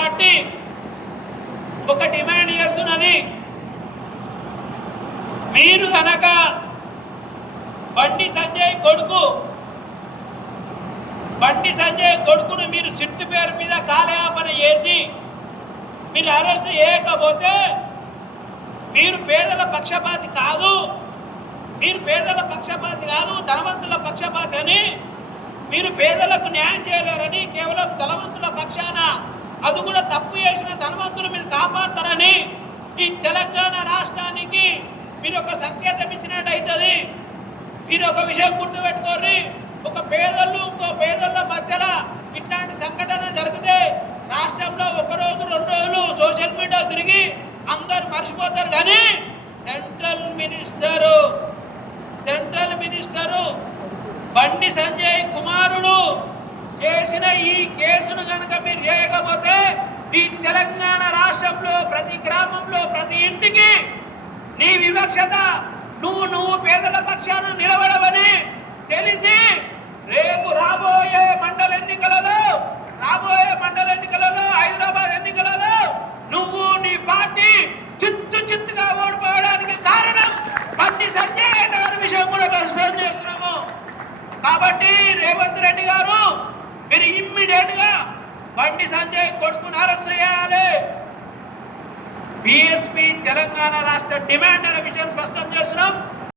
Party ఒక demand చేస్తున్నది. మీరు కనుక బండి సంజయ్ కొడుకును మీరు సిట్టు పేరు మీద కాలయాపన చేసి మీరు అరెస్ట్ చేయకపోతే మీరు పేదల పక్షపాతి కాదు, ధనవంతుల పక్షపాతి అని, మీరు పేదలకు న్యాయం చేయలేరని, కేవలం ధనవంతుల పక్షాన అది కూడా తప్పు చేసిన ధనవంతులు మీరు కాపాడతారని ఈ తెలంగాణ రాష్ట్రానికి మీరు ఒక సంకేతం ఇచ్చినట్టయితుంది. మీరు ఒక విషయం గుర్తుపెట్టుకోండి, ఒక పేదలు ఇంకో పేదల మధ్యలో ఇట్లాంటి సంఘటన జరిగితే రాష్ట్రంలో ఒక రోజు 2 రోజులు సోషల్ మీడియా తిరిగి అందరు మర్చిపోతారు. కానీ సెంట్రల్ మినిస్టరు బండి సంజయ్ కుమారుడు చేసిన ఈ కేసును కనుక మీరు చేయకపోతే ఈ తెలంగాణ రాష్ట్రంలో ప్రతి గ్రామంలో ప్రతి ఇంటికి నీ వివక్షత, నువ్వు పేదల పక్షాన నిలబడవని తెలిసి రేపు రాబోయే మండల ఎన్నికలలో హైదరాబాద్ ఎన్నికలలో నువ్వు నీ పార్టీ చిత్తుగా ఓడిపోవడానికి కారణం బండి సంజయ్ గారి విషయం కూడా పరిశోధన చేస్తున్నాము. కాబట్టి రేవంత్ రెడ్డి గారు మీరు ఇమ్మీడియట్ గా బండి సంజయ్ కొడుకును అరెస్ట్ చేయాలి. బీఎస్పీ తెలంగాణ రాష్ట్ర డిమాండ్ అనే విషయం స్పష్టం చేస్తున్నాం.